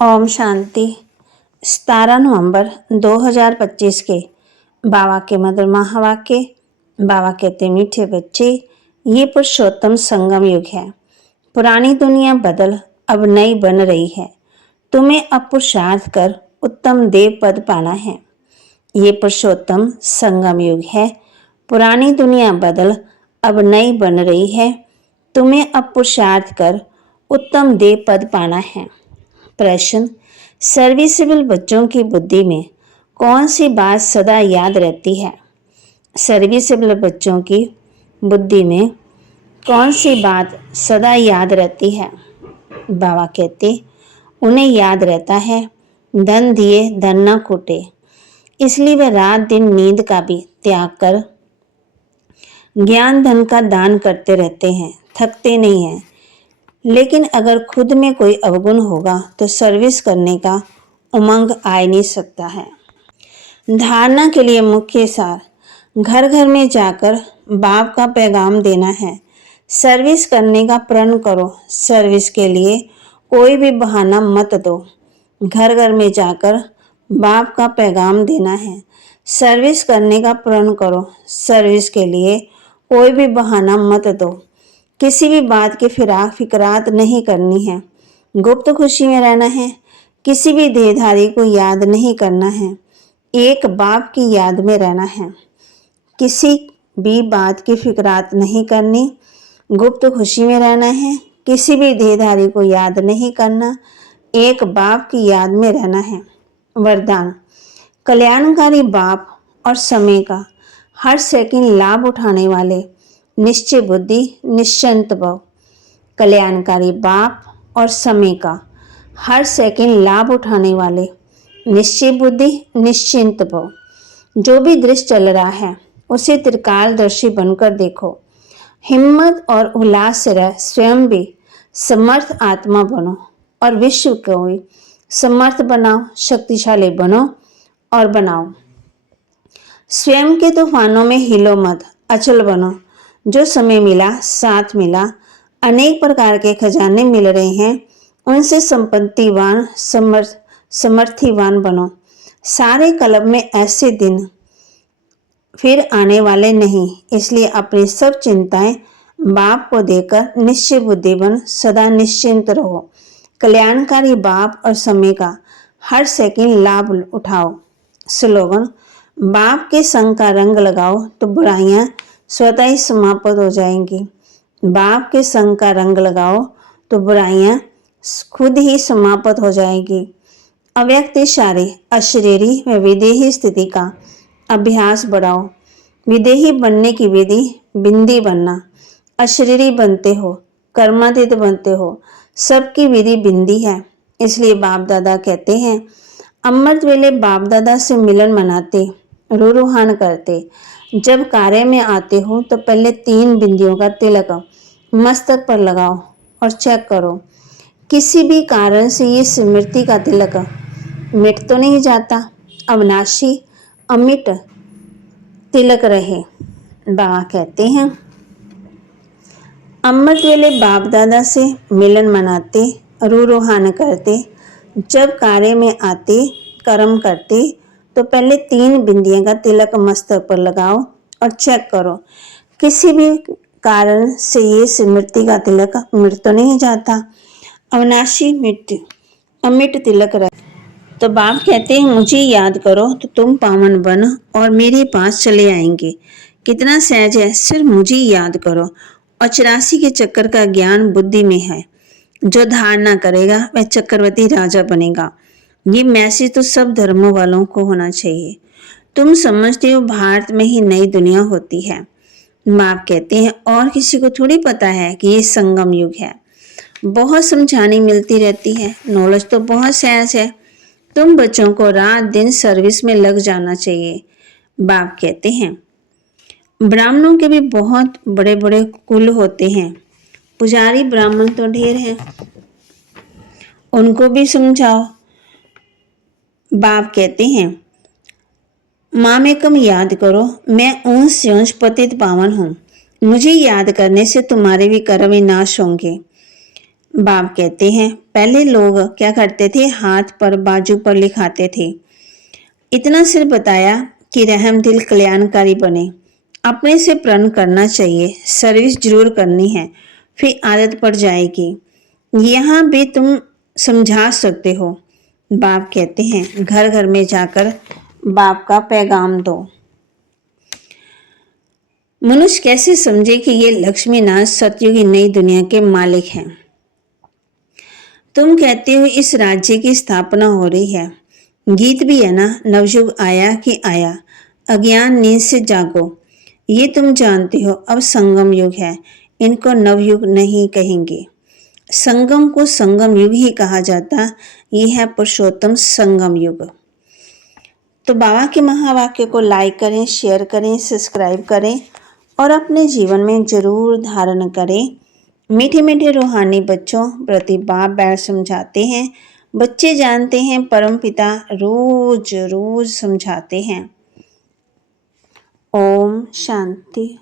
ओम शांति। 17 नवंबर 2025 के बाबा के मधुर महावाक्य। बाबा कहते मीठे बच्चे, ये पुरुषोत्तम संगम युग है। पुरानी दुनिया बदल अब नई बन रही है। तुम्हें अब पुरुषार्थ कर उत्तम देव पद पाना है। ये पुरुषोत्तम संगम युग है। पुरानी दुनिया बदल अब नई बन रही है। तुम्हें अब पुरुषार्थ कर उत्तम देव पद पाना है। प्रश्न: सर्विसेबल बच्चों की बुद्धि में कौन सी बात सदा याद रहती है? सर्विसेबल बच्चों की बुद्धि में कौन सी बात सदा याद रहती है? बाबा कहते, उन्हें याद रहता है, धन दिए धन न खूटे। इसलिए वे रात दिन नींद का भी त्याग कर ज्ञान धन का दान करते रहते हैं, थकते नहीं हैं। लेकिन अगर खुद में कोई अवगुण होगा तो सर्विस करने का उमंग आ नहीं सकता है। धारणा के लिए मुख्य सार: घर घर में जाकर बाप का पैगाम देना है। सर्विस करने का प्रण करो। सर्विस के लिए कोई भी बहाना मत दो। घर घर में जाकर बाप का पैगाम देना है। सर्विस करने का प्रण करो। सर्विस के लिए कोई भी बहाना मत दो। किसी भी बात की फिकरात नहीं करनी है। गुप्त खुशी में रहना है। किसी भी देहधारी को याद नहीं करना है। एक बाप की याद में रहना है। किसी भी बात की फिकरात नहीं करनी। गुप्त खुशी में रहना है। किसी भी देहधारी को याद नहीं करना। एक बाप की याद में रहना है। वरदान: कल्याणकारी बाप और समय का हर सेकंड लाभ उठाने वाले निश्चय बुद्धि निश्चिंत भव। कल्याणकारी बाप और समय का हर सेकंड लाभ उठाने वाले निश्चय बुद्धि निश्चिंत भव। जो भी दृश्य चल रहा है उसे त्रिकालदर्शी बनकर देखो। हिम्मत और उल्लास से रह स्वयं भी समर्थ आत्मा बनो और विश्व को भी समर्थ बनाओ, शक्तिशाली बनो और बनाओ। स्वयं के तूफानों में हिलो मत, अचल बनो। जो समय मिला, साथ मिला, अनेक प्रकार के खजाने मिल रहे हैं, उनसे संपत्तिवान समर्थीवान बनो। सारे क्लब में ऐसे दिन फिर आने वाले नहीं, इसलिए अपनी सब चिंताएं बाप को देकर निश्चय बुद्धि बन सदा निश्चिंत रहो। कल्याणकारी बाप और समय का हर सेकंड लाभ उठाओ। स्लोगन: बाप के संग का रंग लगाओ तो बुराइयां स्वतः ही समाप्त हो जाएंगी। बाप के संग का रंग लगाओ तो बुराइयां खुद ही समाप्त हो जाएगी। अव्यक्त इशारे, अशरीरी व विदेही स्थिति का अभ्यास बढ़ाओ। विदेही बनने की विधि बिंदी बनना। अशरीरी बनते हो, कर्मातीत बनते हो, सबकी विधि बिंदी है। इसलिए बाप दादा कहते हैं, अमृत वेले बाप दादा से मिलन मनाते, रूहान करते। जब कार्य में आते हो तो पहले 3 बिंदियों का तिलक मस्तक पर लगाओ और चेक करो, किसी भी कारण से ये स्मृति का तिलक मिट तो नहीं जाता। अविनाशी अमिट तिलक रहे। बाबा कहते हैं, अमृत वेले बाप दादा से मिलन मनाते, रूहान करते। जब कार्य में आते, कर्म करते तो पहले 3 बिंदियों का तिलक मस्तक पर लगाओ और चेक करो, किसी भी कारण से ये स्मृति का तिलक मिट तो नहीं जाता। अविनाशी अमिट तिलक रहे। तो बाप कहते हैं, मुझे याद करो तो तुम पावन बन और मेरे पास चले आएंगे। कितना सहज है, सिर्फ मुझे याद करो। और 84 के चक्कर का ज्ञान बुद्धि में है। जो धारणा करेगा वह चक्रवर्ती राजा बनेगा। ये मैसेज तो सब धर्मों वालों को होना चाहिए। तुम समझते हो भारत में ही नई दुनिया होती है। बाप कहते हैं, और किसी को थोड़ी पता है कि ये संगम युग है। बहुत समझानी मिलती रहती है, नॉलेज तो बहुत सहज है। तुम बच्चों को रात दिन सर्विस में लग जाना चाहिए। बाप कहते हैं, ब्राह्मणों के भी बहुत बड़े बड़े कुल होते हैं। पुजारी ब्राह्मण तो ढेर हैं, उनको भी समझाओ। बाप कहते हैं, माँ में कम याद करो, मैं अंश से अंश पतित पावन हूँ। मुझे याद करने से तुम्हारे भी कर्म विनाश होंगे। बाप कहते हैं, पहले लोग क्या करते थे, हाथ पर बाजू पर लिखाते थे। इतना सिर्फ बताया कि रहम दिल कल्याणकारी बने। अपने से प्रण करना चाहिए, सर्विस जरूर करनी है, फिर आदत पड़ जाएगी। यहाँ भी तुम समझा सकते हो। बाप कहते हैं, घर घर में जाकर बाप का पैगाम दो। मनुष्य कैसे समझे कि ये लक्ष्मीनाथ सतयुगी नई दुनिया के मालिक हैं। तुम कहते हो इस राज्य की स्थापना हो रही है, गीत भी है ना, नवयुग आया कि आया, अज्ञान नींद से जागो। ये तुम जानते हो अब संगम युग है, इनको नवयुग नहीं कहेंगे। संगम को संगम युग ही कहा जाता, ये है पुरुषोत्तम संगम युग। तो बाबा के महावाक्य को लाइक करें, शेयर करें, सब्सक्राइब करें और अपने जीवन में जरूर धारण करें। मीठे मीठे रूहानी बच्चों प्रति बाप बैठ समझाते हैं। बच्चे जानते हैं परम पिता रोज रोज समझाते हैं। ओम शांति।